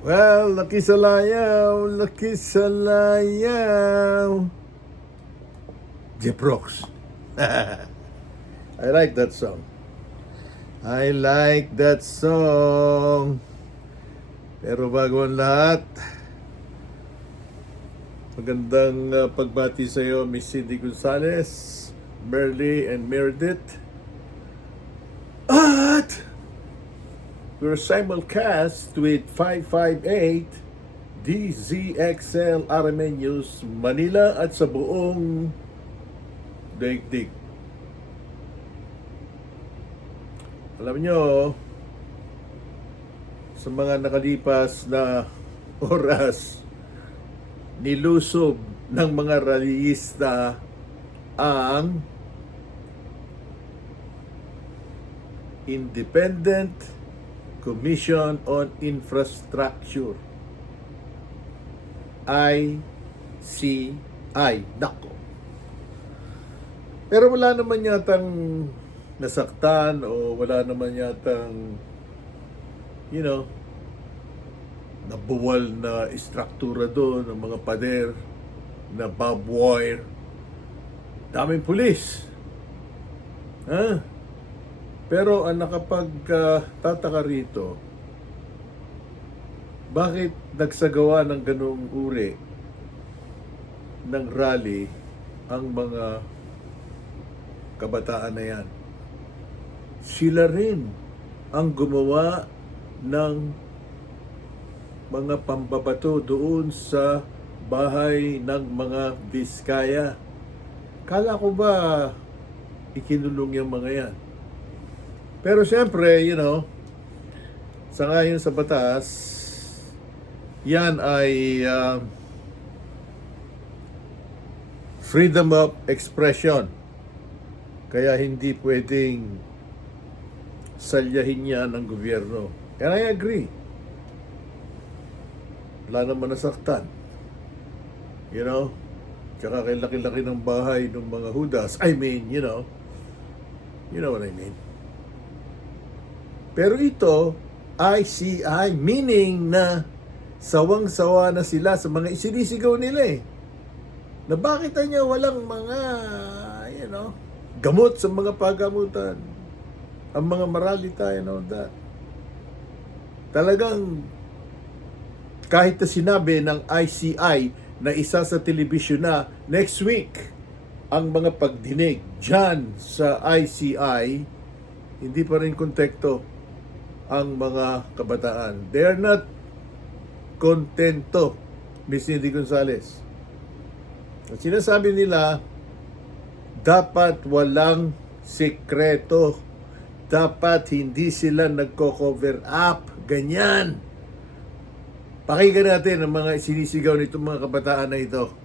Well, nakisalayaw, nakisalayaw. Jeff Rocks. I like that song. I like that song. Pero bago ang lahat, magandang pagbati sa iyo, Miss Cindy Gonzalez, Merly and Meredith. At we're simulcast with 558 DZXL RMN News Manila at sa buong daigdig. Alam nyo, sa mga nakalipas na oras, nilusob ng mga rallyista ang Independent Commission on Infrastructure, ICI. Nako. Pero wala naman yatang nasaktan o wala naman yatang, nabuwal na istruktura doon ng mga pader na barbed wire. Daming pulis. Pero ang nakapagtataka rito, bakit nagsagawa ng ganung uri ng rally ang mga kabataan na yan? Sila rin ang gumawa ng mga pambabato doon sa bahay ng mga Biskaya. Kala ko ba ikinulong yung mga yan? Pero siyempre, sangayon sa batas, yan ay freedom of expression. Kaya hindi pwedeng salyahin yan ng gobyerno. And I agree. Wala naman nasaktan. Tsaka kay laki-laki ng bahay ng mga Hudas. I mean, you know what I mean. Pero ito, ICI, meaning na sawang-sawa na sila sa mga isinisigaw nila eh. Na bakit niya walang mga, gamot sa mga pagamutan, ang mga morality and all that. Talagang, kahit na sinabi ng ICI na isa sa telebisyon na next week, ang mga pagdinig dyan sa ICI, hindi pa rin kontekto ang mga kabataan. They are not kontento, Miss Cindy Gonzalez. At sinasabi nila, dapat walang sikreto. Dapat hindi sila nagko-cover up. Ganyan. Pakinggan natin ang mga sinisigaw nitong mga kabataan na ito.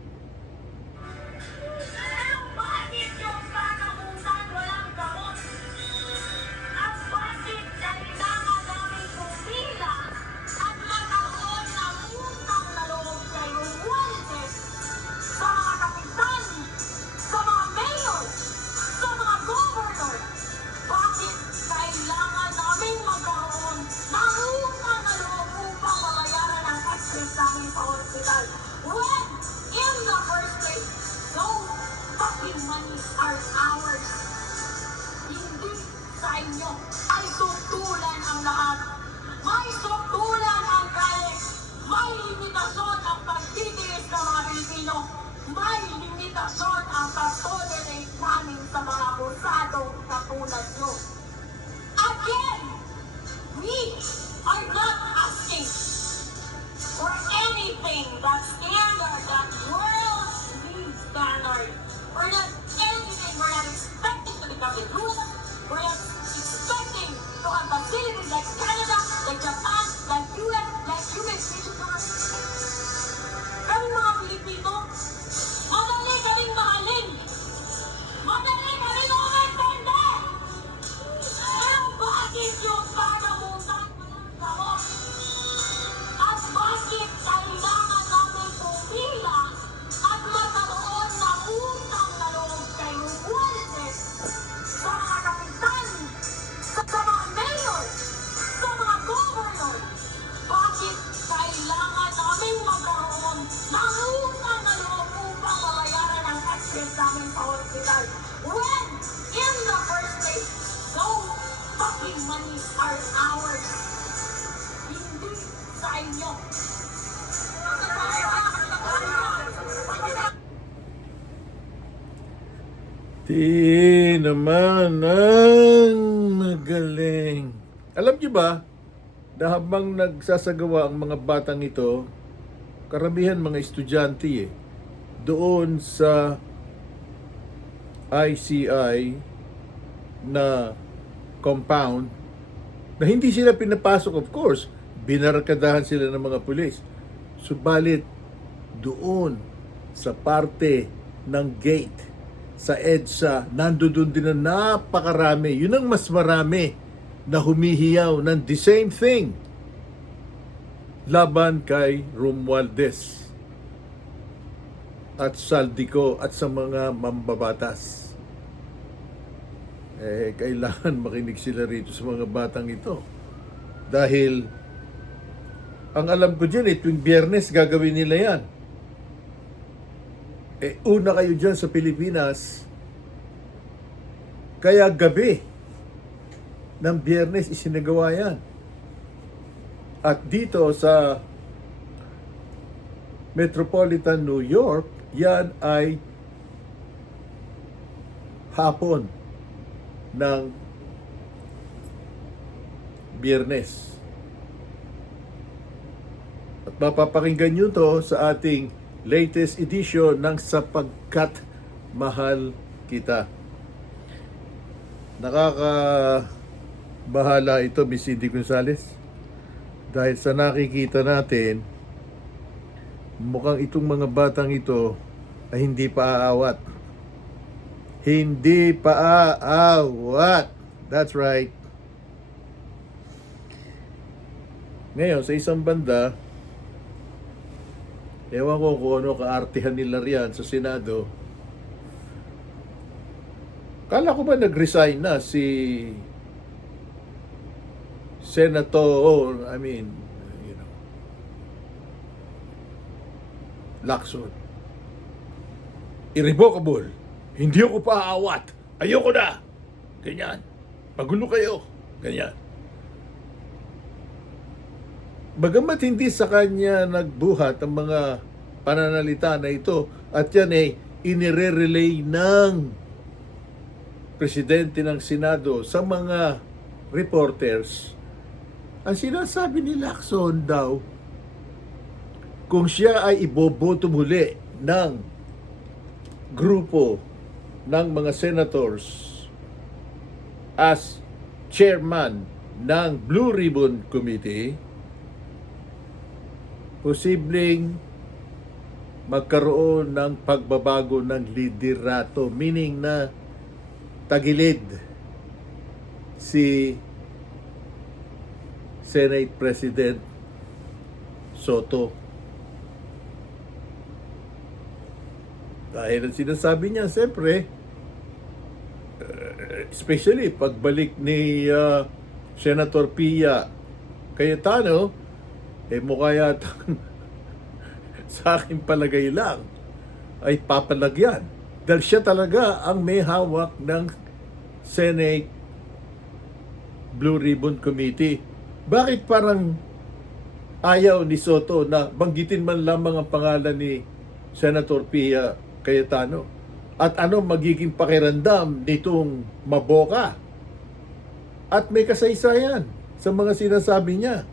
hospital. When, in the first place, those fucking money are ours. Hindi sa inyo. Di naman ang magaling. Alam niyo ba, na habang nagsasagawa ang mga batang ito, karamihan mga estudyante doon sa ICI na compound na hindi sila pinapasok, of course, binarkadahan sila ng mga pulis. Subalit doon sa parte ng gate sa EDSA, nandoon din na napakarami. Yun ang mas marami na humihiyaw ng the same thing laban kay Romualdez at Saldico at sa mga mambabatas. Kailangan makinig sila rito sa mga batang ito. Dahil ang alam ko dyan, tuwing Biyernes gagawin nila yan. Una kayo dyan sa Pilipinas, kaya gabi ng Biyernes isinagawa yan. At dito sa Metropolitan New York, yan ay hapon ng Biyernes. At mapapakinggan nyo to sa ating latest edition ng Sapagkat Mahal Kita. Nakakabahala ito, Miss Cindy Gonzales. Dahil sa nakikita natin, mukhang itong mga batang ito ay hindi pa aawat. Hindi pa aawat. That's right. Ngayon, sa isang banda, ewan ko kung ano kaartihan nila riyan sa Senado. Kala ko ba nag-resign na si Senator, Lacson. Irrevocable. Hindi ako paaawat. Ayoko na. Ganyan. Magulo kayo. Ganyan. Bagamat hindi sa kanya nagbuhat ang mga pananalita na ito at yan ay inire-relay ng presidente ng Senado sa mga reporters, ang sinasabi ni Lacson daw, kung siya ay iboboto muli ng grupo ng mga senators as chairman ng Blue Ribbon Committee, posibleng magkaroon ng pagbabago ng liderato, meaning na tagilid si Senate President Soto. Dahil ang sinasabi niya, siyempre, especially pagbalik ni Senator Pia Cayetano, mukha yatang sa aking palagay lang ay papalagyan. Dahil siya talaga ang may hawak ng Senate Blue Ribbon Committee. Bakit parang ayaw ni Soto na banggitin man lamang ang pangalan ni Senator Pia Cayetano? At ano magiging pakiramdam nitong maboka? At may kasaysayan sa mga sinasabi niya.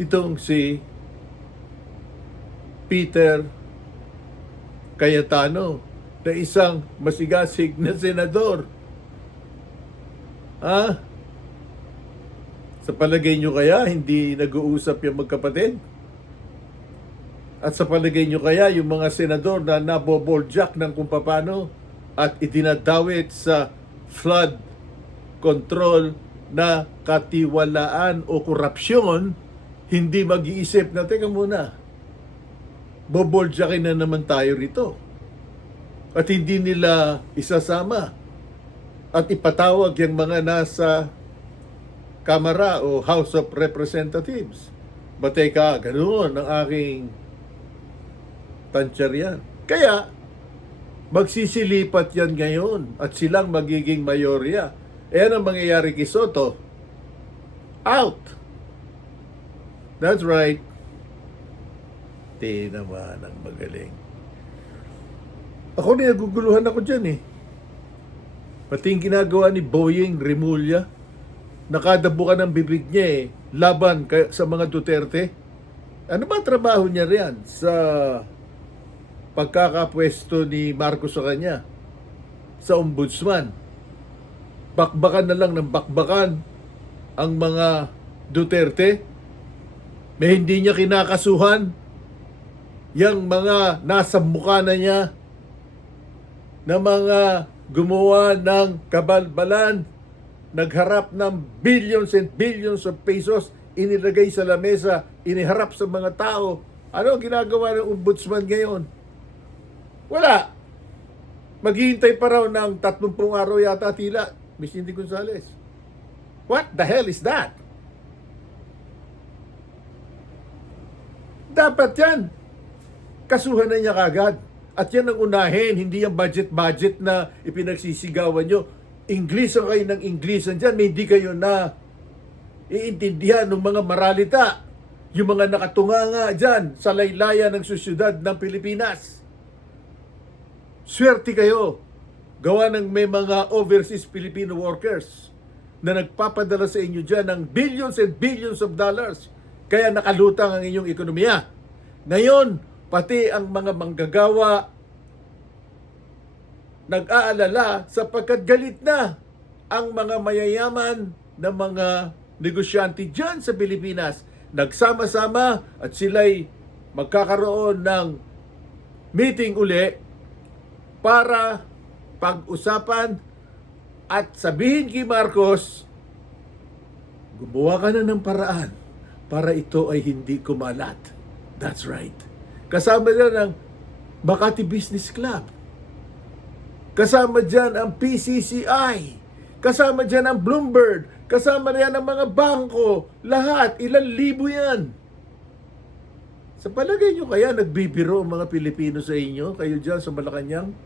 Itong si Peter Cayetano na isang masigasig na senador. Sa palagay nyo kaya hindi nag-uusap yung magkapatid? At sa palagay nyo kaya yung mga senador na naboboljak ng kung paano at idinadawit sa flood control na katiwalaan o korupsyon, hindi mag-iisip na, teka muna, boboldyakin na naman tayo rito. At hindi nila isasama at ipatawag yung mga nasa Kamara o House of Representatives. Bateka, ganoon ang aking tansya riyan. Kaya, Magsisilipat yan ngayon at silang magiging mayorya. Yan ang mangyayari kay Soto. Out. That's right. Naman ang magaling. Ako naguguluhan ako dyan eh. Pati yung ginagawa ni Boying Remulla, nakadabukan ng bibig niya eh, laban sa mga Duterte. Ano ba trabaho niya riyan sa pagkakapwesto ni Marcos sa kanya? Sa ombudsman. Bakbakan na lang ng bakbakan ang mga Duterte. May hindi niya kinakasuhan yang mga nasa mukha na niya na mga gumawa ng kabalbalan, nagharap ng billions and billions of pesos, inilagay sa lamesa, iniharap sa mga tao. Ano ang ginagawa ng ombudsman ngayon? Wala. Maghihintay pa raw ng 30 araw yata tila, Miss Cindy Gonzales. What the hell is that? Dapat yan. Kasuhan na niya kagad. At yan ang unahin, hindi yung budget-budget na ipinagsisigawan nyo. English ang kayo ng English. Diyan, may hindi kayo na iintindihan ng mga maralita. Yung mga nakatunganga dyan sa laylayan ng susyudad ng Pilipinas. Swerte kayo. Gawa ng may mga overseas Filipino workers na nagpapadala sa inyo dyan ng billions and billions of dollars. Kaya nakalutang ang inyong ekonomiya. Ngayon, pati ang mga manggagawa nag-aalala sapagkat galit na ang mga mayayaman na mga negosyante dyan sa Pilipinas. Nagsama-sama at sila'y magkakaroon ng meeting uli para pag-usapan at sabihin kay Marcos, gumawa ka na ng paraan para ito ay hindi kumalat. That's right. Kasama dyan ang Makati Business Club. Kasama dyan ang PCCI. Kasama dyan ang Bloomberg. Kasama yan ang mga bangko. Lahat, ilang libo yan. Sa palagay nyo kaya nagbibiro ang mga Pilipino sa inyo? Kayo dyan sa Malacanang?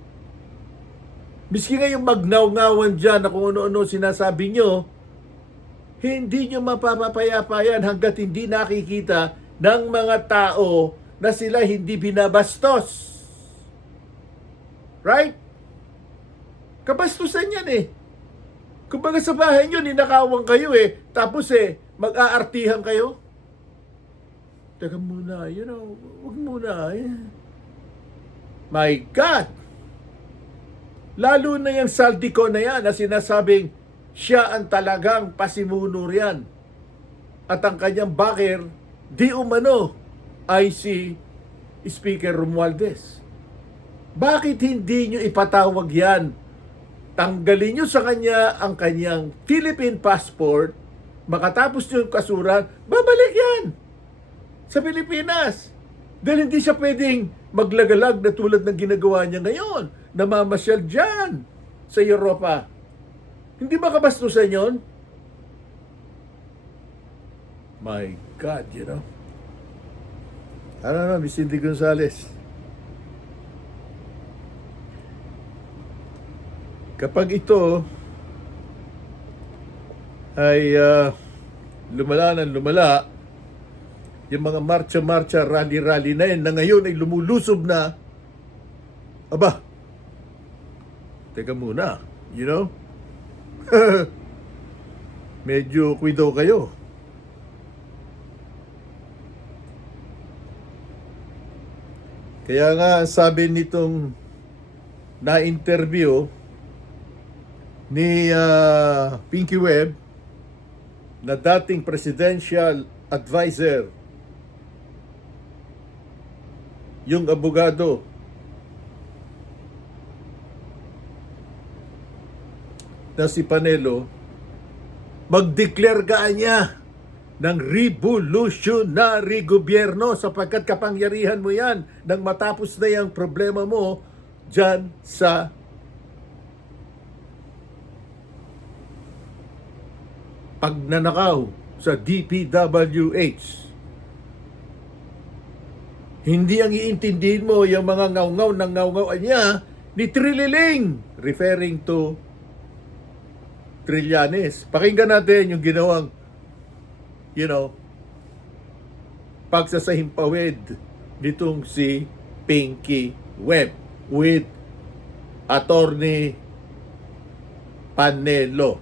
Miski ngayong magnaw-ngawan dyan na kung ano-ano sinasabi nyo, hindi nyo mapapapayapa yan hanggat hindi nakikita ng mga tao na sila hindi binabastos. Right? Kabastusan yan eh. Kumbaga sa bahay nyo, ninakawan kayo eh. Tapos mag-aartihan kayo. Teka muna, wag muna eh. My God! Lalo na yung Saldico na yan na sinasabing siya ang talagang pasimuno riyan. At ang kanyang backer, di umano, ay si Speaker Romualdez. Bakit hindi nyo ipatawag yan? Tanggalin nyo sa kanya ang kanyang Philippine passport, makatapos nyo yung kasuran, babalik yan sa Pilipinas. Dahil hindi siya pwedeng maglagalag na tulad ng ginagawa niya ngayon, namamasyal dyan sa Europa. Hindi ba kabastusan yun? My God, I don't know, Miss Cindy Gonzales. Kapag ito ay lumala ng lumala, yung mga marcha-marcha, rally-rally na yan na ngayon ay lumulusob na, aba, teka muna, medyo kuido kayo. Kaya nga sabi nitong na-interview ni Pinky Webb na dating presidential advisor, yung abogado na si Panelo, mag-declare ka niya ng revolutionary gobyerno sapagkat kapangyarihan mo yan nang matapos na yung problema mo dyan sa pagnanakaw sa DPWH. Hindi ang iintindihin mo yung mga ngaw-ngaw ng ngaw-ngaw niya, ni Trililing, referring to Trillanes. Pakinggan natin yung ginawang, pagsasahimpawid nitong si Pinky Webb with Attorney Panelo.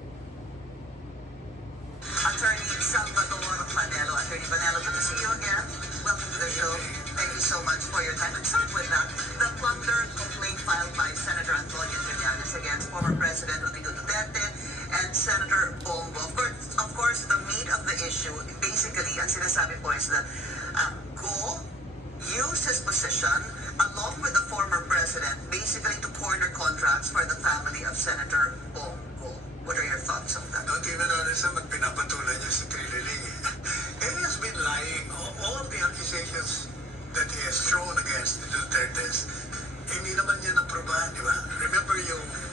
Attorney Salvador Panelo. Attorney Panelo, good to see you again. Welcome to the show. Thank you so much for your time. Let's start with the plunder complaint filed by Senator Antonio Trillanes against former President Rodrigo Duterte and Senator Bongo. Of course, the meat of the issue, basically, ang sinasabi po is that Go used his position along with the former president basically to corner contracts for the family of Senator Bongo. What are your thoughts on that? Don't even understand what pinapatulan niya si Trililing. He has been lying. All the accusations that he has thrown against the Dutertes, hindi naman niya naprobahan, di ba? Remember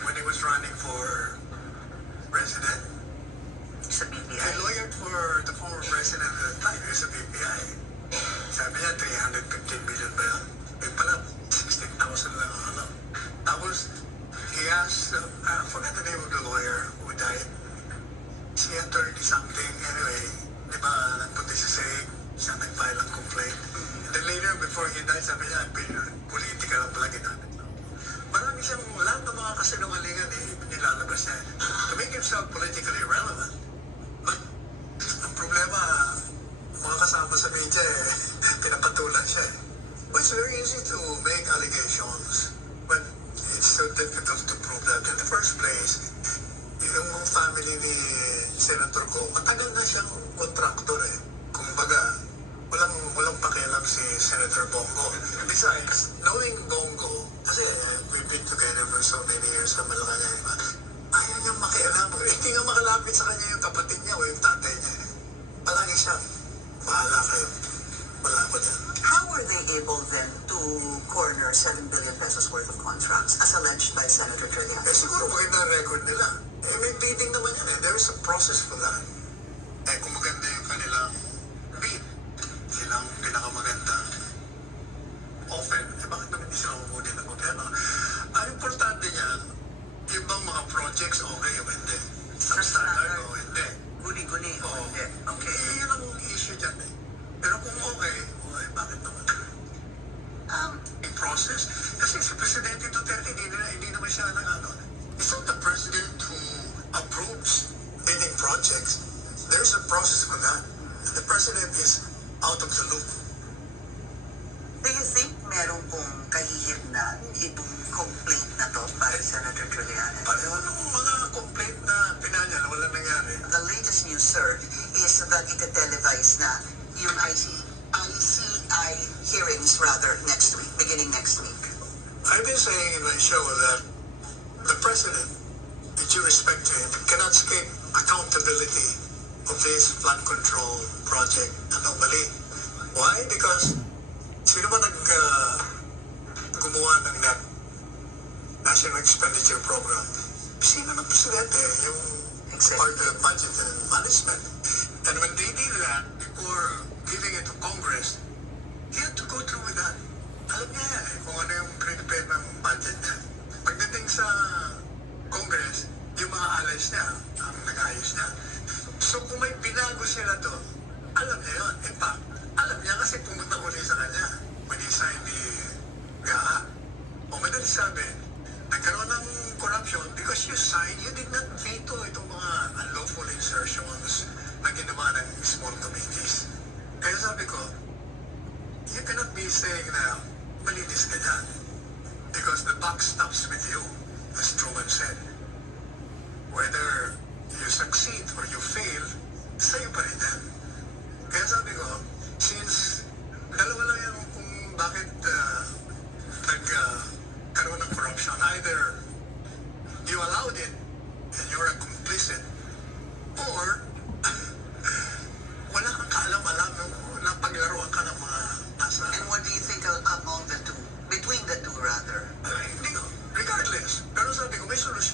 when he was running for president? Sa BPI. I lawyered for the former president at the time. He was a BPI. Sabi niya, 315 million ba yun? Eh pala, 16,000 lang ang ano. Tapos, he asked, I forgot the name of the lawyer who died. Si attorney something, anyway, di ba, nagpunta siya sa siya nag-file ang complaint. And then later, before he died, sabi niya, political ang pala ginamit. Marami siyang, lahat ng mga kasinungalingan nilalabas niya to make himself politically relevant. But, ang problema, mga kasama sa media pinapatulan siya Well, it's very easy to make allegations, but it's so difficult to prove that. In the first place, yung family ni Senator Go, matagal na siyang kontraktor Kumbaga, walang pakialam si Senator Bongo. Besides, knowing Bongo, kasi we've been together for so many years sa Malacanang, diba? Ayaw niyang makialam. Hindi nga makalapit sa kanya yung kapatid niya o yung tatay niya. Palagi siya, bahala kayo. Wala ko dyan. How were they able then to corner 7 billion pesos worth of contracts as alleged by Senator Trillanes? Siguro maganda ang record nila. May bidding naman yan There is a process for that. Kung maganda yung kanilang bid, silang pinakamaganda. Often, bakit naman hindi sila umunin ng gobyerno? Ang importante niyan, yung bang mga projects okay o hindi? Substandard o hindi? Guni-guni o hindi? Okay. Yun ang issue dyan Pero kung okay, bakit naman? Yung process. Kasi si Presidente Duterte, hindi naman siya It's not the President who approves bidding projects. There's a process for that. And the President is out of the loop. Do you think meron pong kahihimnan itong complaint na to by Senator Trillanes? Pareho ng mga complaint na pinanya na wala nangyari. The latest news, sir, is that ite-televise na yung ICI hearings next week, beginning next week. I've been saying in my show that the President, with due respect to him, cannot escape accountability of this flood control project anomaly. Why? Because sino ba gumawa ng National Expenditure Program? Sino ng Presidente? Yung part of budget and management. And when they did that, before giving it to Congress, he had to go through with that. Alam niya yan kung ano yung pre-prepare ng budget niya. Pagdating sa Congress, yung mga allies niya, ang nag-ayos niya. So kung may binago sila doon, alam niya yun. In fact, alam niya kasi pumunta uli sa kanya when he signed the GAA. O madali sabi, nagkaroon ng corruption because you did not veto itong mga unlawful insertions na ginawa ng small committees. Kaya sabi ko, you cannot be saying na malinis ka dyan because the buck stops with you, as Truman said. Whether you succeed or you fail, sa'yo pa rin yan. Kaya sabi ko, since dalawa lang yan kung bakit nagkaroon ng corruption, either you allowed it and you're a complicit, or wala kang kaalam-alam na paglaruan ka ng mga nasa. And what do you think among the two? Between the two, rather? Hindi ko. Regardless. Pero sabi ko, may solusyon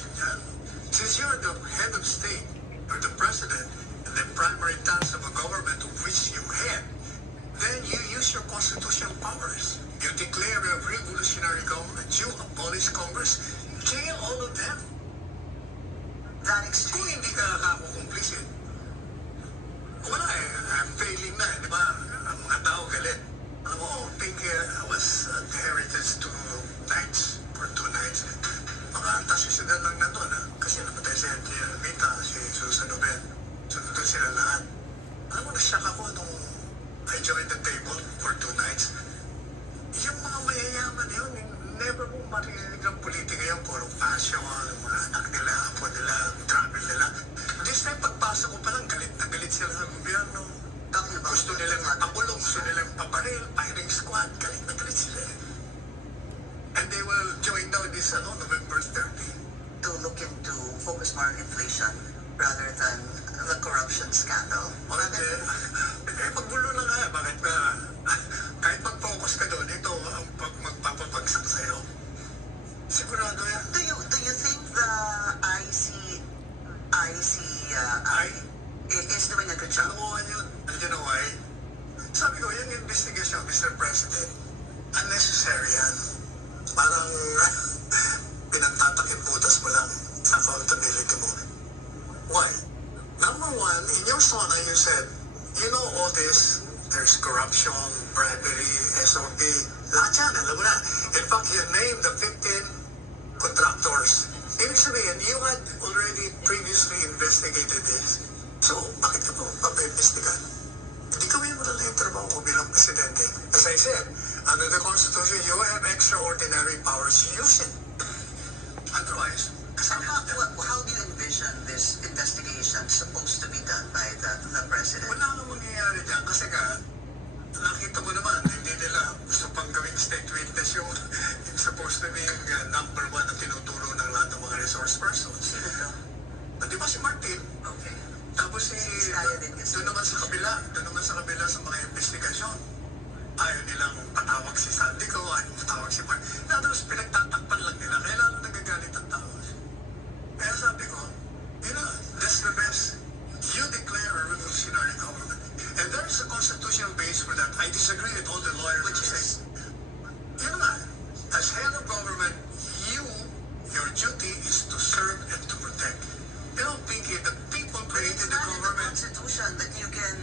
was more inflation rather than the corruption scandal. O hindi, pagbulo na nga, bakit ba, kahit mag-focus ka doon, ito ang magpapabagsak sa'yo. Sigurado yan. Do you think the ICI is doing a good job? Kalokohan yun. And you know why? Sabi ko, yung investigation, Mr. President, unnecessary yan. Parang pinagtatakip butas mo lang sa accountability mo. Why? Number one, in your sauna, you said, you know all this, there's corruption, bribery, SOP, lahat yan, alam mo na. In fact, you named the 15 contractors. Ibig sabihin, you had already previously investigated this. So, bakit ka po papa-investigan? Hindi gawin mo lang yung trabaho ko bilang presidente. As I said, under the Constitution, you have extraordinary powers. Use it. Otherwise, How do you envision this investigation supposed to be done by the president? wala nang mangyayari dyan kasi nga, nakita mo naman, hindi nila gusto pang gawing state witness yung supposed to be yung number one na tinuturo ng lahat ng mga resource persons. Sino to? Di ba si Martin? Okay. Tapos Kaya din kasi. doon naman sa kabila sa mga investigasyon. Ayaw nilang patawag si Sandy ko, ayaw patawag si Mark. Tapos pinagtatakpan lang nila, kaya lalo nagagalit ang tao. Kaya sabi ko, that's the best. You declare a revolutionary government. And there's a constitutional base for that. I disagree with all the lawyers who say, as head of government, your duty is to serve and to protect. Pinky, the people created the government. It's not in the Constitution that you can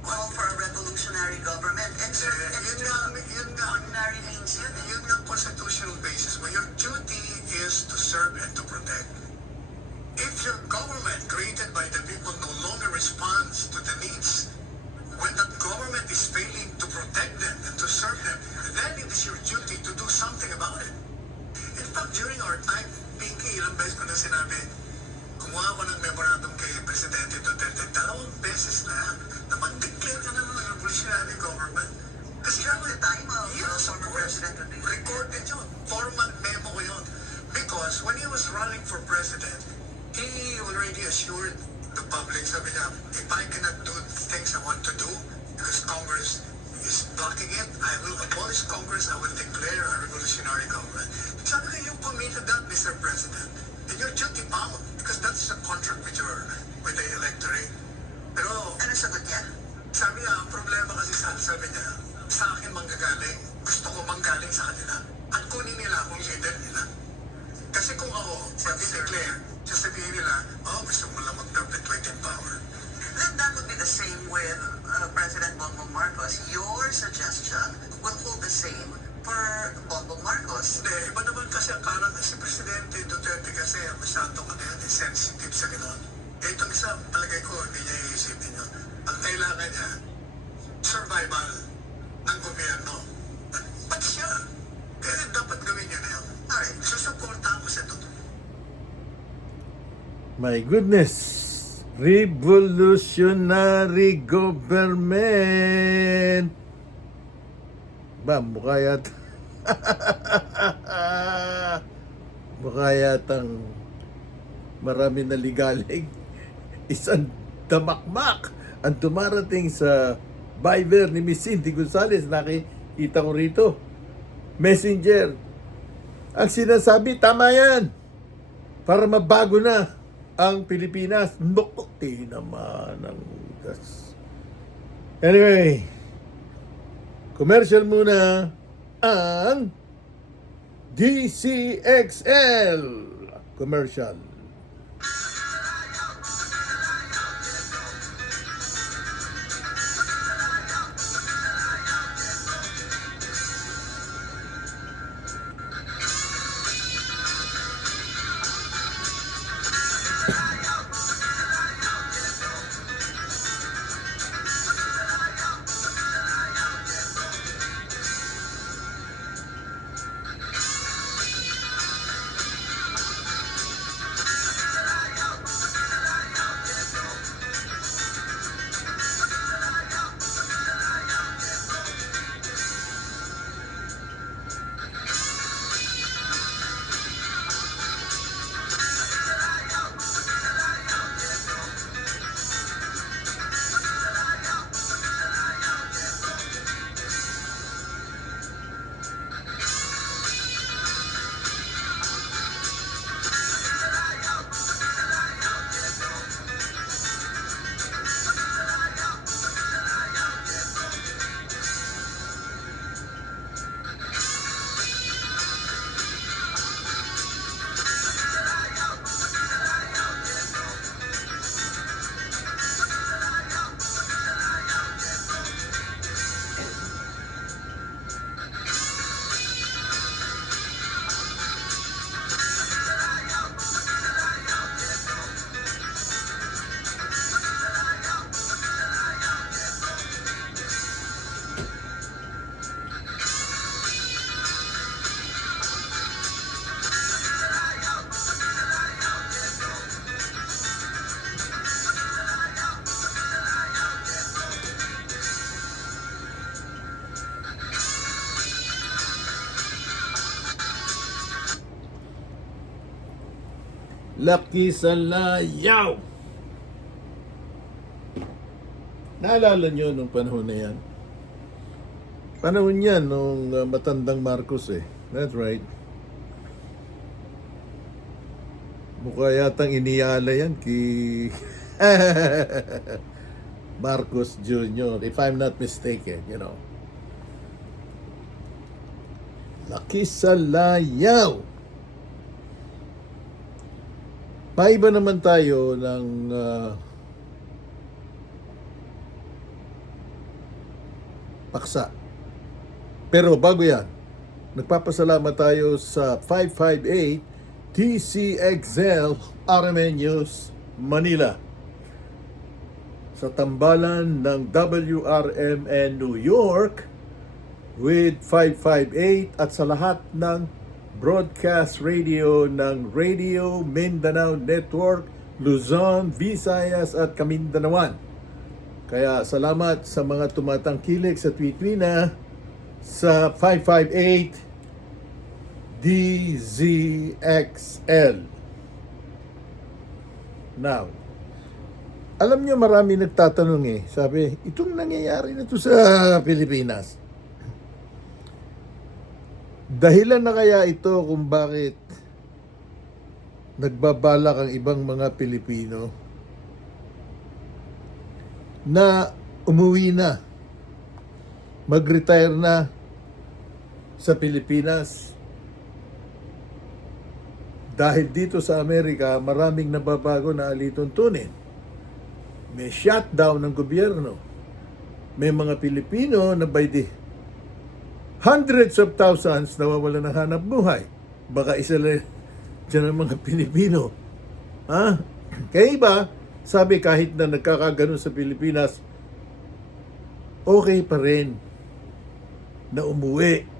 call for a revolutionary government. Extraordinary means yun. Yun ang constitutional basis mo. Your duty is to serve and to protect. If your government created by the people no longer responds to the needs, when that government is failing to protect them and to serve them, then it is your duty to do something about it. In fact, during our time, Pinky, ilang beses ko na sinabi, kumuha ako ng memorandum kay Presidente Duterte, 2 beses na mag-declare ka na ng revolutionary government. Kasi During the time of yes, of former course, President Rodrigo. recorded yun. Formal memo ko yun. Because when he was running for president, he already assured the public, sabi niya, if I cannot do things I want to do, because Congress is blocking it, I will abolish Congress, I will declare a revolutionary government. Sabi ko, you committed that, Mr. President. And you're duty bound, because that's a contract with the electorate. Pero, Ano sagot niya? sabi niya, ang problema kasi sabi niya, sa akin manggagaling, gusto ko manggaling sa kanila. At kunin nila akong leader nila. Kasi kung ako, mag-declare, sasabihin nila, gusto mo lang mag-perpetuate in power. Then that would be the same with President Bongbong Marcos. Your suggestion will hold the same for Bongbong Marcos. Hindi, iba naman kasi ang karang si Presidente Duterte kasi masyadong sensitive sa gano'n. Itong isa, palagay ko, hindi niya iisipin yun. Ang kailangan niya, survival ng gobyerno. At siya, kaya dapat gawin niya na yun. Alright, susuportahan ko siya doon. My goodness. Revolutionary government. Ba, mukha yatang marami na ligalig. Isang damakmak ang dumarating sa Viber ni Miss Cindy Gonzales. Nakikita ko rito. Messenger. Ang sinasabi, tama yan. Para mabago na ang Pilipinas. Nokti naman ang gas. Anyway, commercial muna ang DCXL commercial. Laki sa layaw! Naalala nyo nung panahon na yan? Panahon yan nung matandang Marcos eh. That's right. Mukha yatang iniyala yan kay Marcos Jr. If I'm not mistaken, you know. Laki sa layaw! Maiba naman tayo ng paksa. Pero bago yan, nagpapasalamat tayo sa 558 TCXL RMN News Manila. Sa tambalan ng WRMN New York with 558 at sa lahat ng broadcast radio ng Radio Mindanao Network, Luzon, Visayas at Kamindanawan. Kaya salamat sa mga tumatangkilik sa Tweetwina sa 558 DZXL. Now, alam nyo marami nagtatanong eh, sabi, itong nangyayari na to sa Pilipinas, dahilan na kaya ito kung bakit nagbabalak ang ibang mga Pilipino na umuwi na, mag-retire na sa Pilipinas. Dahil dito sa Amerika, maraming nababago na alituntunin. May shutdown ng gobyerno. May mga Pilipino na by the hundreds of thousands nawawala ng hanap buhay. Baka isa lang dyan ang mga Pilipino. Ha? Kaya iba, sabi kahit na nagkakaganon sa Pilipinas, okay pa rin na umuwi.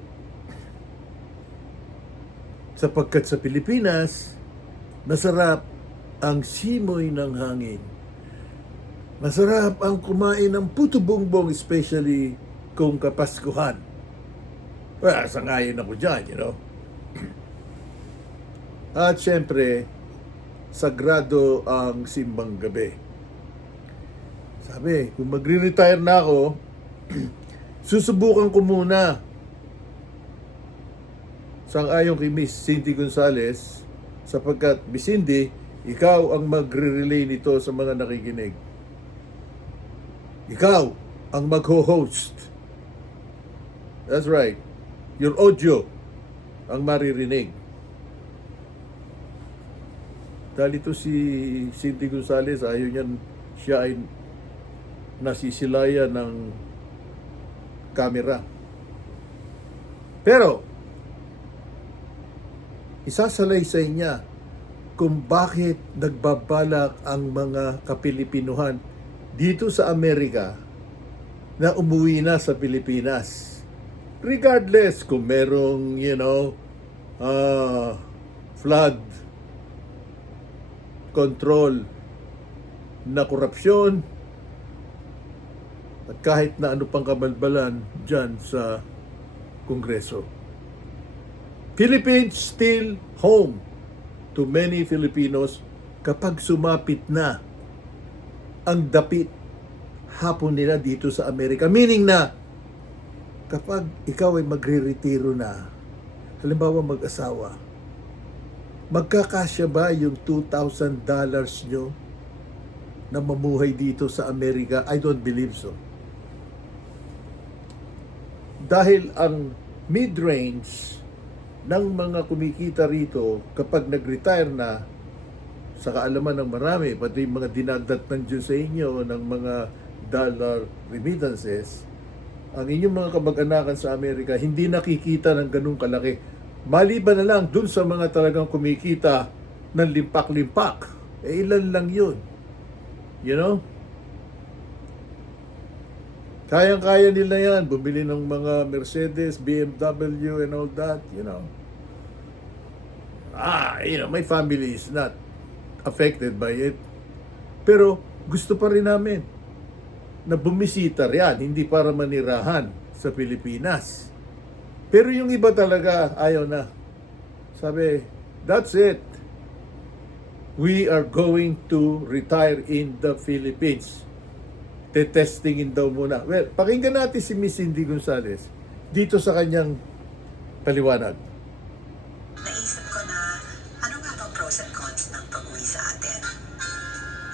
Sapagkat sa Pilipinas, masarap ang simoy ng hangin. Masarap ang kumain ng puto bongbong, especially kung Kapaskuhan. Well, sangayon ako dyan, you know. At syempre, sagrado ang simbang gabi. Sabi, kung magre-retire na ako, susubukan ko muna. Sang-ayon kay Miss Cindy Gonzales, sapagkat Miss Cindy, ikaw ang magre-relay nito sa mga nakikinig. Ikaw ang mag-host. That's right. Your audio ang maririnig. Dahil ito si Cindy Gonzales, ayaw niyan, siya ay nasisilaya ng camera. Pero, isasalaysay niya kung bakit nagbabalak ang mga Kapilipinuhan dito sa Amerika na umuwi na sa Pilipinas. Regardless kung merong, flood control na korupsyon at kahit na ano pang kabalbalan dyan sa Kongreso. Philippines still home to many Filipinos kapag sumapit na ang dapit hapon nila dito sa Amerika. Meaning na kapag ikaw ay magre-retiro na, halimbawa mag-asawa, magkakasya ba yung $2,000 nyo na mamuhay dito sa Amerika? I don't believe so. Dahil ang mid-range ng mga kumikita rito kapag nag-retire na, sa kaalaman ng marami, pati yung mga dinadatnan dyan sa inyo ng mga dollar remittances, ang inyong mga kamag-anakan sa Amerika hindi nakikita ng ganung kalaki. Maliban na lang dun sa mga talagang kumikita ng limpak-limpak. Ilan lang yun. You know? Kayang-kaya nila yan. Bumili ng mga Mercedes, BMW, and all that, you know. My family is not affected by it. Pero gusto pa rin namin na bumisita riyan, hindi para manirahan sa Pilipinas. Pero yung iba talaga ayaw na. Sabi, that's it. we are going to retire in the Philippines. Tetestingin daw muna. Well, pakinggan natin si Miss Cindy Gonzales dito sa kanyang paliwanag. Naisip ko na, ano nga bang pros and cons ng pag-uwi sa atin?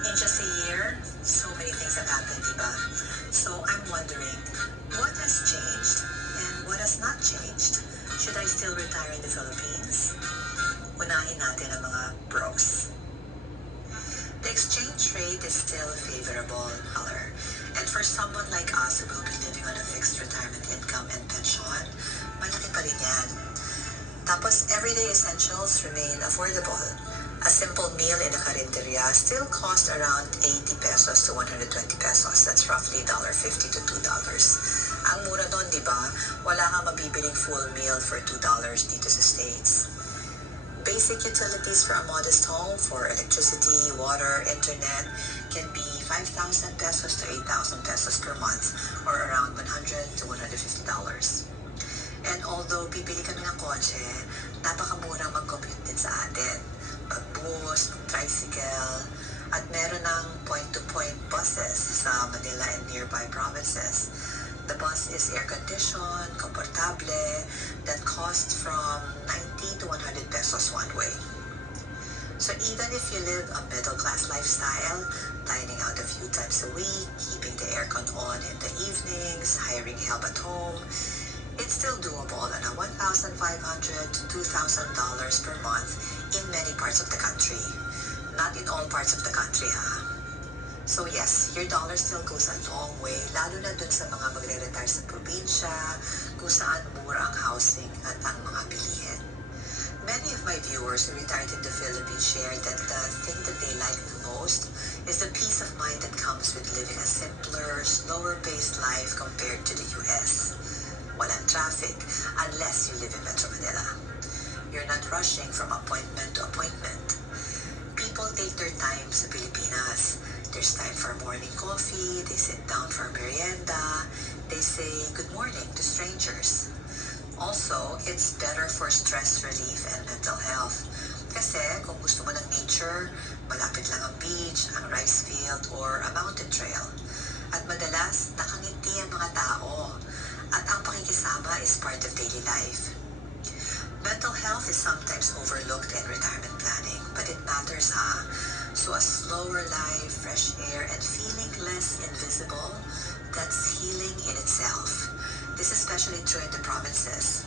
In just a year, so many things have happened, diba? So I'm wondering, what has changed and what has not changed? Should I still retire in the Philippines? Unahin natin ang mga pros. The exchange rate is still favorable, dollar. And for someone like us who will be living on a fixed retirement income and pension, malaki pa rin yan. Tapos, everyday essentials remain affordable. A simple meal in a karinderya still costs around 80 pesos to 120 pesos. That's roughly $1.50 to $2. Ang mura doon, di ba? Wala kang mabibiling full meal for $2 dito sa States. Basic utilities for a modest home for electricity, water, internet can be 5,000 pesos to 8,000 pesos per month or around $100 to $150. And although bibili kami ng kotse, napakamurang mag-commute din sa atin. Mag-bus, tricycle, at meron ng point-to-point buses sa Manila and nearby provinces. The bus is air-conditioned, komportable, that costs from 90 to 100 pesos one way. So even if you live a middle-class lifestyle, dining out a few times a week, keeping the aircon on in the evenings, hiring help at home, it's still doable on a $1,500 to $2,000 per month in many parts of the country. Not in all parts of the country, ha? So yes, your dollar still goes a long way, lalo na dun sa mga magre-retire sa probinsya, kung saan mura ang housing at ang mga bilihin. Many of my viewers who retired in the Philippines share that the thing that they like the most is the peace of mind that comes with living a simpler, slower-paced life compared to the US. Walang traffic unless you live in Metro Manila. You're not rushing from appointment to appointment. People take their time sa Pilipinas. There's time for morning coffee, they sit down for merienda, they say good morning to strangers. Also, it's better for stress relief and mental health. Kasi kung gusto mo ng nature, malapit lang ang beach, ang rice field, or a mountain trail. At madalas, nakangiti ang mga tao. At ang pakikisama is part of daily life. Mental health is sometimes overlooked in retirement planning, but it matters, ha? So a slower life, fresh air, and feeling less invisible, that's healing in itself. This is especially true in the provinces.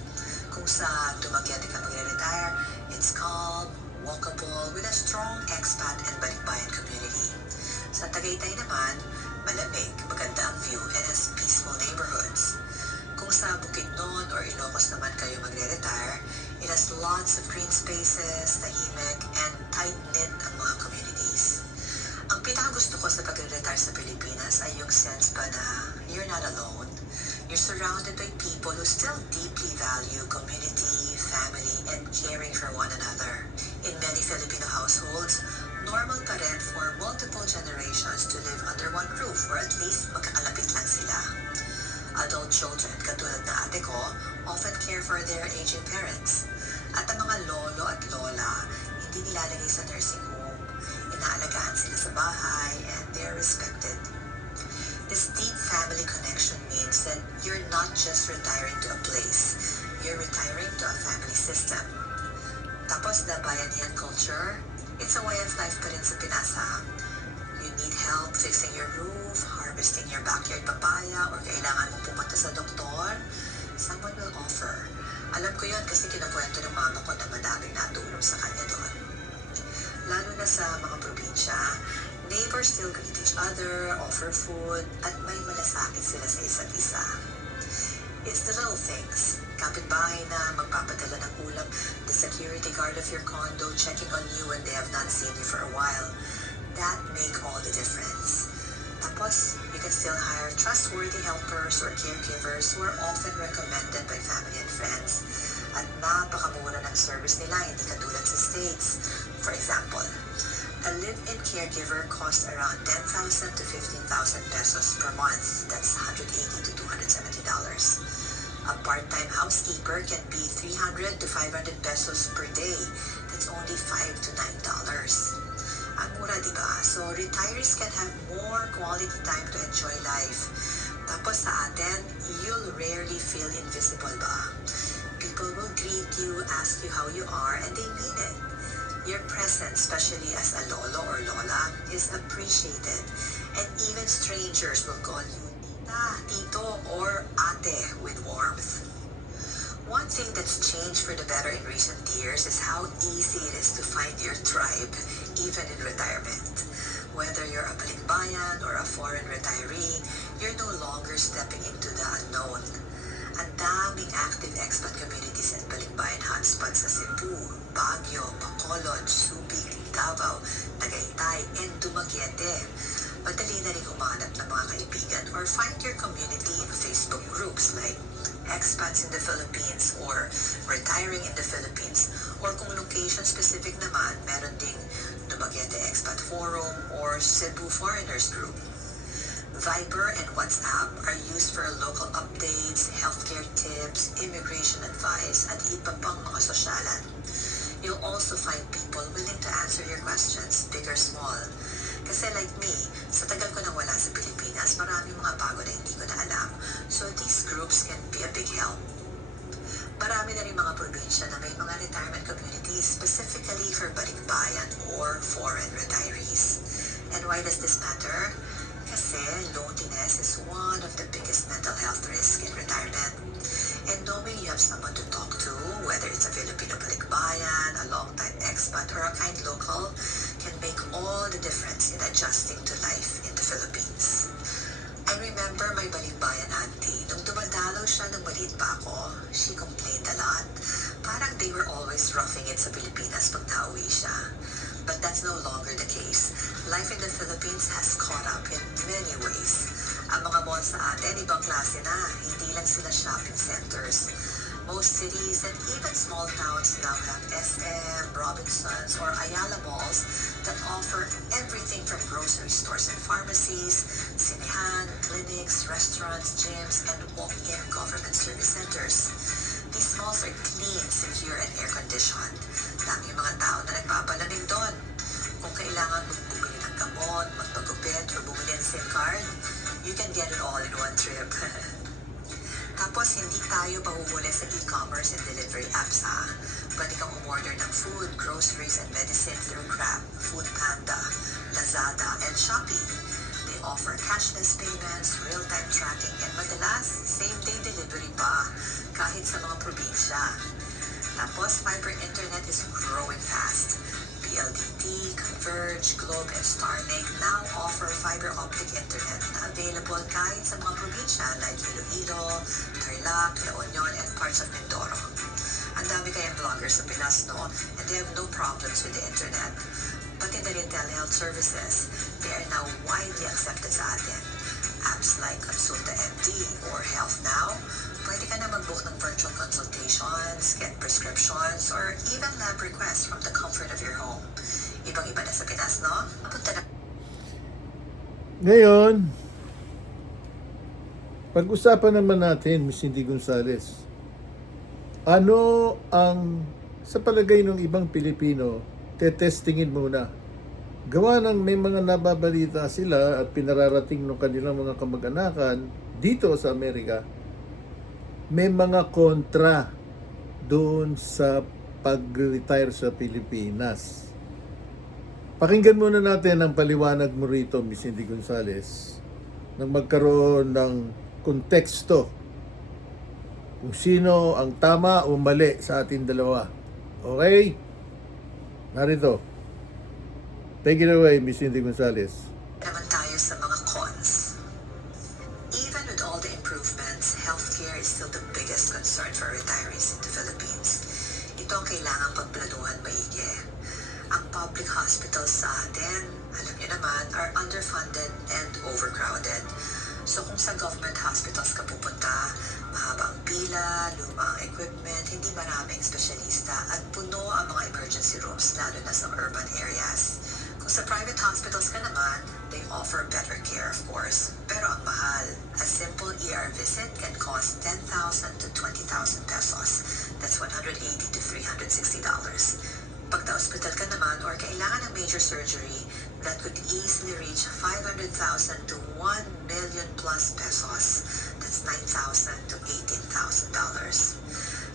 Kung sa Dumaguete ka magre-retire, it's calm, walkable, with a strong expat and balikbayan community. Sa Tagaytay naman, malamig, maganda ang view, and has peaceful neighborhoods. Kung sa Bukidnon or Ilocos naman kayo magre-retire, it has lots of green spaces, tahimik, and tight-knit ang mga communities. Ang pinakagusto ko sa pagre-retire sa Pilipinas ay yung sense pa na you're not alone. You're surrounded by people who still deeply value community, family, and caring for one another. In many Filipino households, normal pa rin for multiple generations to live under one roof or at least magkakalapit lang sila. Adult children, katulad na ate ko, often care for their aging parents. At ang mga lolo at lola, hindi nilalagay sa nursing home. Inaalagaan sila sa bahay and they're respected. This deep family connection means that you're not just retiring to a place, you're retiring to a family system. Tapos the bayanihan culture, it's a way of life pa rin sa Pinas, ha? You need help fixing your roof, harvesting your backyard papaya, or kailangan mo pumunta sa doktor, someone will offer. Alam ko yun kasi kinakwento ng mama ko na madaming natulong sa kanya doon. Lalo na sa mga probinsya, neighbors still greet each other, offer food, at may malasakit sila sa isa't isa. It's the little things. Kapitbahay na magpapadala ng ulam, the security guard of your condo checking on you when they have not seen you for a while. That make all the difference. Tapos, you can still hire trustworthy helpers or caregivers who are often recommended by family and friends. At napakamura ng service nila, hindi katulad sa States. For example, a live-in caregiver costs around 10,000 to 15,000 pesos per month. That's $180 to $270. A part-time housekeeper can be 300 to 500 pesos per day. That's only $5 to $9. diba? So, retirees can have more quality time to enjoy life. Tapos sa atin, you'll rarely feel invisible ba? People will greet you, ask you how you are, and they mean it. Your presence, especially as a lolo or lola, is appreciated. And even strangers will call you tita, tito, or ate with warmth. One thing that's changed for the better in recent years is how easy it is to find your tribe, even in retirement. Whether you're a balikbayan or a foreign retiree, you're no longer stepping into the unknown. Ang daming active expat communities and balikbayan hotspots sa Cebu, Baguio, Bacolod, Subic, Davao, Tagaytay, and Dumaguete. Madali na rin humanap ng mga kaibigan or find your community in Facebook groups like Expats in the Philippines or Retiring in the Philippines, or kung location specific naman, meron ding Dumaguete Expat Forum or Cebu Foreigners Group. Viber and WhatsApp are used for local updates, healthcare tips, immigration advice, at iba pang mga sosyalan. You'll also find people willing to answer your questions, big or small. Kasi like me, sa tagal ko nang wala sa Pilipinas, maraming mga bago na hindi ko na alam. So these groups can be a big help. Marami na rin mga probinsya na may mga retirement communities specifically for balikbayan or foreign retirees. And why does this matter? Kasi loneliness is one of the biggest mental health risks in retirement. And knowing you have someone to talk to, whether it's a Filipino balikbayan, a long-time expat, or a kind local, can make all the difference in adjusting to life in the Philippines. I remember my balikbayan auntie, nung dumadalaw siya nung maliit pa ako, she complained a lot. Parang they were always roughing it sa Pilipinas pag nauwi siya. But that's no longer the case. Life in the Philippines has caught up in many ways. Ang mga malls sa atin, ibang klase na. Hindi lang sila shopping centers. Most cities and even small towns now have SM, Robinsons, or Ayala malls that offer everything from grocery stores and pharmacies, sinehan, clinics, restaurants, gyms, and walk-in government service centers. These malls are clean, secure, and air-conditioned. Dami yung mga tao na nagpapalamig doon. Kung kailangan bumili ng gamot, magpagupit, or bumili ng SIM card, you can get it all in one trip. Tapos, hindi tayo pahuhuli sa e-commerce and delivery apps, ha? Pwede kang umorder ng food, groceries, and medicine through Grab, Foodpanda, Lazada, and Shopee. They offer cashless payments, real-time tracking, and madalas, same-day delivery pa, kahit sa mga probinsya. Tapos, fiber internet is growing fast. PLDT, Converge, Globe, and Starlink now offer fiber optic internet na available kahit sa mga probinsya like Iloilo, Tarlac, La Union, and parts of Mindoro. Ang dami kayang vloggers sa Pinas, no? And they have no problems with the internet. Pati na rin telehealth services, they are now widely accepted sa atin. Apps like Consulta MD or Health Now, pwede ka na mag-book ng virtual consultations, get prescriptions, or even lab requests from the comfort of your home. Ibang-iba na sa Pinas, no? Punta na. Ngayon, pag-usapan naman natin, Miss Cindy Gonzales, ano ang, sa palagay ng ibang Pilipino, tetestingin muna. Gawa ng may mga nababalita sila at pinararating ng kanilang mga kamag-anakan dito sa Amerika, may mga kontra doon sa pag-retire sa Pilipinas. Pakinggan muna natin ang paliwanag mo rito, Miss Cindy Gonzales, nang magkaroon ng konteksto kung sino ang tama o mali sa ating dalawa. Okay? Narito. Take it away, Miss Cindy Gonzales. Naman tayo sa mga cons. Even with all the improvements, healthcare is still the biggest concern for retirees in the Philippines. Ito ang kailangang pagplanuhan maigi. Ang public hospitals sa atin, alam niyo naman, are underfunded and overcrowded. So kung sa government hospitals ka pupunta, mahabang pila, lumang equipment, hindi maraming espesyalista at puno ang mga emergency rooms, lalo na sa urban areas. Kung sa private hospitals ka naman, they offer better care, of course. Pero ang mahal. A simple ER visit can cost 10,000 to 20,000 pesos. That's $180 to $360. Pag na-hospital ka naman or kailangan ng major surgery, that could easily reach 500,000 to 1 million plus pesos. That's 9,000 to $18,000.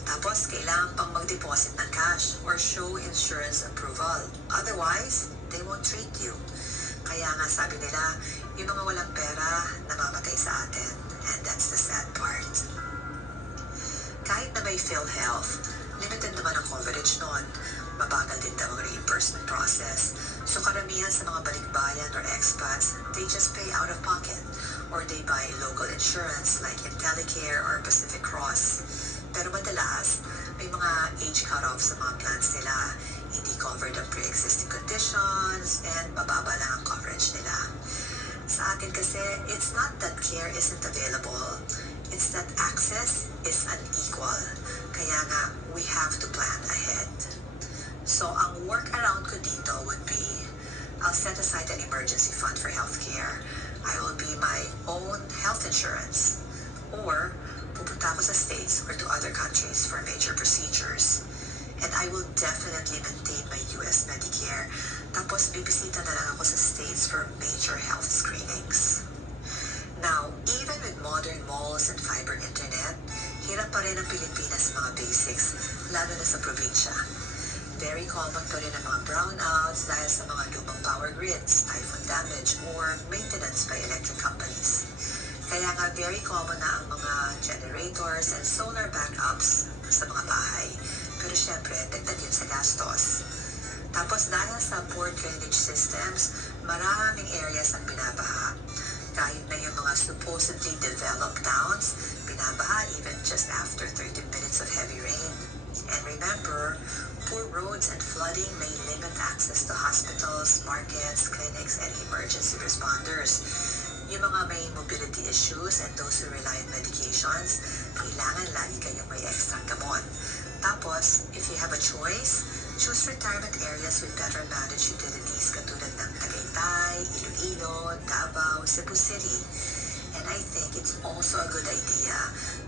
Tapos, kailangan pang mag-deposit ng cash or show insurance approval. Otherwise, they won't treat you. Kaya nga sabi nila, yung mga walang pera, namamatay sa atin. And that's the sad part. Kahit na may PhilHealth, limited naman ang coverage nun. Mabagal din daw ang reimbursement process. So karamihan sa mga balikbayan or expats, they just pay out of pocket. Or they buy local insurance like IntelliCare or Pacific Cross. Pero madalas, may mga age cutoff sa mga plans nila. Hindi covered ang pre-existing conditions and mababa lang ang coverage nila. Sa atin kasi, it's not that care isn't available. It's that access is unequal. Kaya nga, we have to plan ahead. So, ang workaround ko dito would be, I'll set aside an emergency fund for healthcare. I will be my own health insurance. Or, pupunta ako sa States or to other countries for major procedures. And I will definitely maintain my US Medicare. Tapos bibisita na lang ako sa States for major health screenings. Now, even with modern malls and fiber internet, hirap pa rin ang Pilipinas sa mga basics, lalo na sa probinsya. Very common pa rin ang mga brownouts dahil sa mga lumang power grids, typhoon damage, or maintenance by electric companies. Kaya nga very common na ang mga generators and solar backups sa mga bahay. Pero syempre, dagdag yun sa gastos. Tapos dahil sa poor drainage systems, maraming areas ang binabaha. Kahit na yung mga supposedly developed towns, binabaha even just after 30 minutes of heavy rain. And remember, poor roads and flooding may limit access to hospitals, markets, clinics, and emergency responders. Yung mga may mobility issues and those who rely on medications, kailangan lagi kayong may extra gamot. Tapos, if you have a choice, choose retirement areas with better managed utilities katulad ng Tagaytay, Iloilo, Davao, Cebu City. And I think it's also a good idea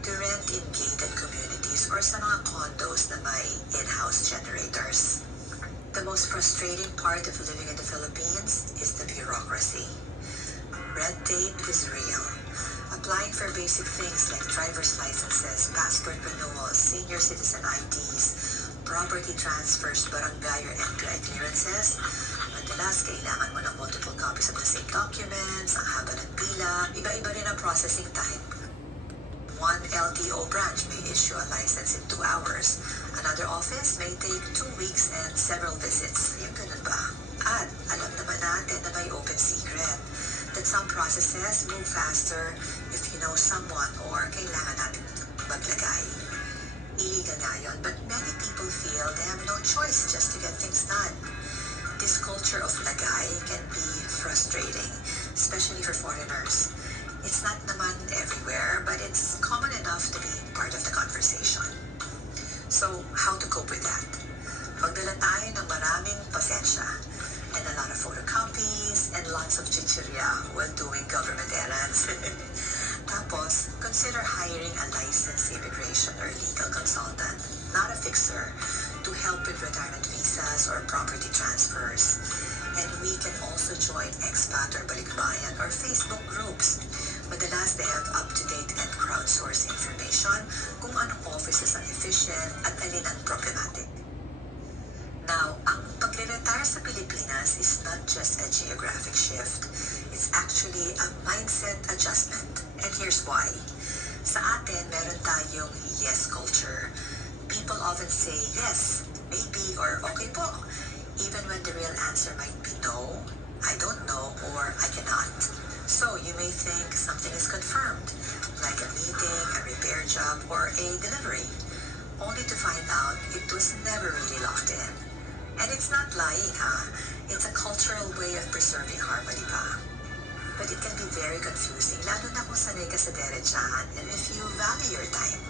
to rent in gated communities or sa mga condos na may in-house generators. The most frustrating part of living in the Philippines is the bureaucracy. Red tape is real. Applying for basic things like driver's licenses, passport renewals, senior citizen IDs, property transfers, barangay or NPI clearances, madalas kailangan mo ng multiple copies of the same documents, ang haba ng pila, iba-iba rin ang processing time. One LTO branch may issue a license in 2 hours. Another office may take 2 weeks and several visits. Yung ganun ba? At alam naman natin na may open secret that some processes move faster if you know someone or kailangan natin maglagay. Illegal nga yun, but many people feel they have no choice just to get things done. This culture of lagay can be frustrating, especially for foreigners. It's not naman everywhere, but it's common enough to be part of the conversation. So, how to cope with that? Magdala tayo ng maraming pasensya and a lot of photocopies and lots of chichirya while doing government errands. Tapos, consider hiring a licensed immigration or legal consultant, not a fixer, to help with retirement visas or property transfers. And we can also join expat or balikbayan or Facebook groups. Madalas they have up-to-date and crowdsourced information kung anong offices ang efficient at alin ang problematic. Now, ang pagre-retire sa Pilipinas is not just a geographic shift. It's actually a mindset adjustment. And here's why. Sa atin, meron tayong yes culture. People often say yes, maybe, or okay po, even when the real answer might be no, I don't know, or I cannot. So you may think something is confirmed, like a meeting, a repair job, or a delivery, only to find out it was never really locked in. And it's not lying, ha? It's a cultural way of preserving harmony pa. But it can be very confusing, lalo na kung sanay ka sa derechahan and if you value your time.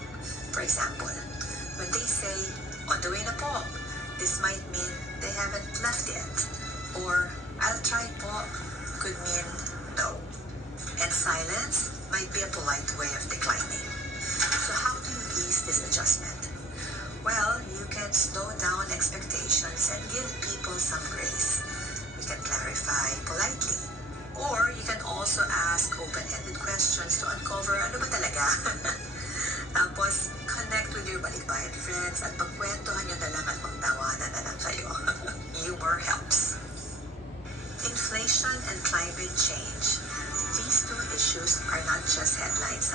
For example, when they say, on the way na po, this might mean they haven't left yet. Or, I'll try po, could mean no. And silence might be a polite way of declining. So how do you ease this adjustment? Well, you can slow down expectations and give people some grace. We can clarify reply politely. Or you can also ask open-ended questions to uncover ano ba talaga. Tapos, connect with your balikbayan friends at pagkwentuhan nyo na lang at magtawanan na lang kayo. Humor helps. Inflation and climate change. These two issues are not just headlines,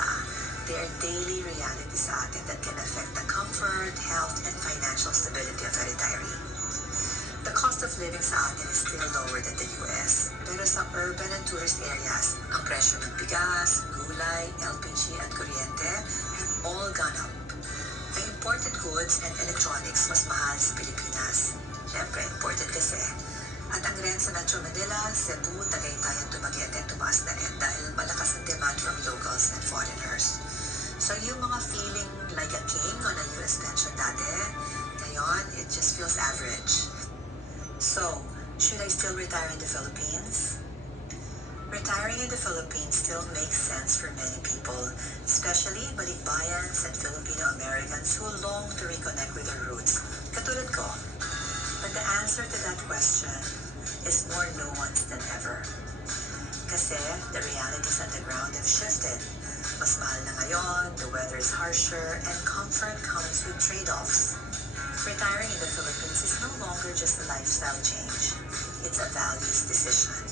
They are daily reality sa atin that can affect the comfort, health, and financial stability of a retiree. The cost of living sa atin is still lower than the US. Pero sa urban and tourist areas, ang presyo ng bigas, gulay, LPG at kuryente have all gone up. Ang imported goods and electronics mas mahal sa Pilipinas. Siyempre, imported kasi. At ang rent sa Metro Manila, Cebu, Tagaytay at Dumaguete tumaas na rin dahil malakas ang demand from locals and foreigners. So yung mga feeling like a king on a US pension dati, ngayon, it just feels average. So, should I still retire in the Philippines? Retiring in the Philippines still makes sense for many people, especially balikbayans and Filipino-Americans who long to reconnect with their roots, katulad ko. But the answer to that question is more nuanced than ever. Kasi the realities on the ground have shifted. Mas mahal na ngayon, the weather is harsher, and comfort comes with trade-offs. Retiring in the Philippines is no longer just a lifestyle change. It's a values decision.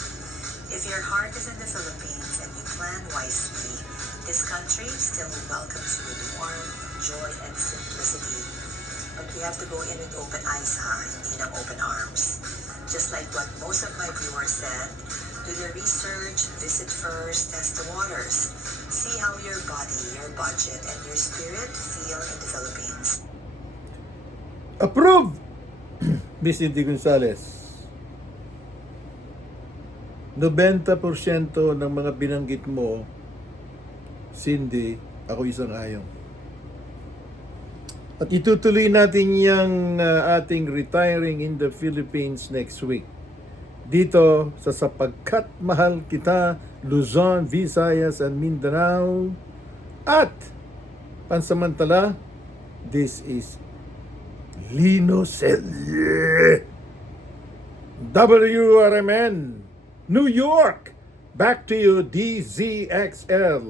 If your heart is in the Philippines and you plan wisely, this country still welcomes you with warmth, joy, and simplicity. But we have to go in with open eyes, hindi ng open arms. Just like what most of my viewers said, do the research, visit first, test the waters. See how your body, your budget, and your spirit feel in the Philippines. Approve! Miss Cindy Gonzales. 90% ng mga binanggit mo, Cindy, ako isang ayon. At itutuloy natin yung ating retiring in the Philippines next week. Dito sa Sapagkat Mahal Kita, Luzon, Visayas, and Mindanao. At pansamantala, this is Lino Selye. WRMN, New York. Back to you, DZXL.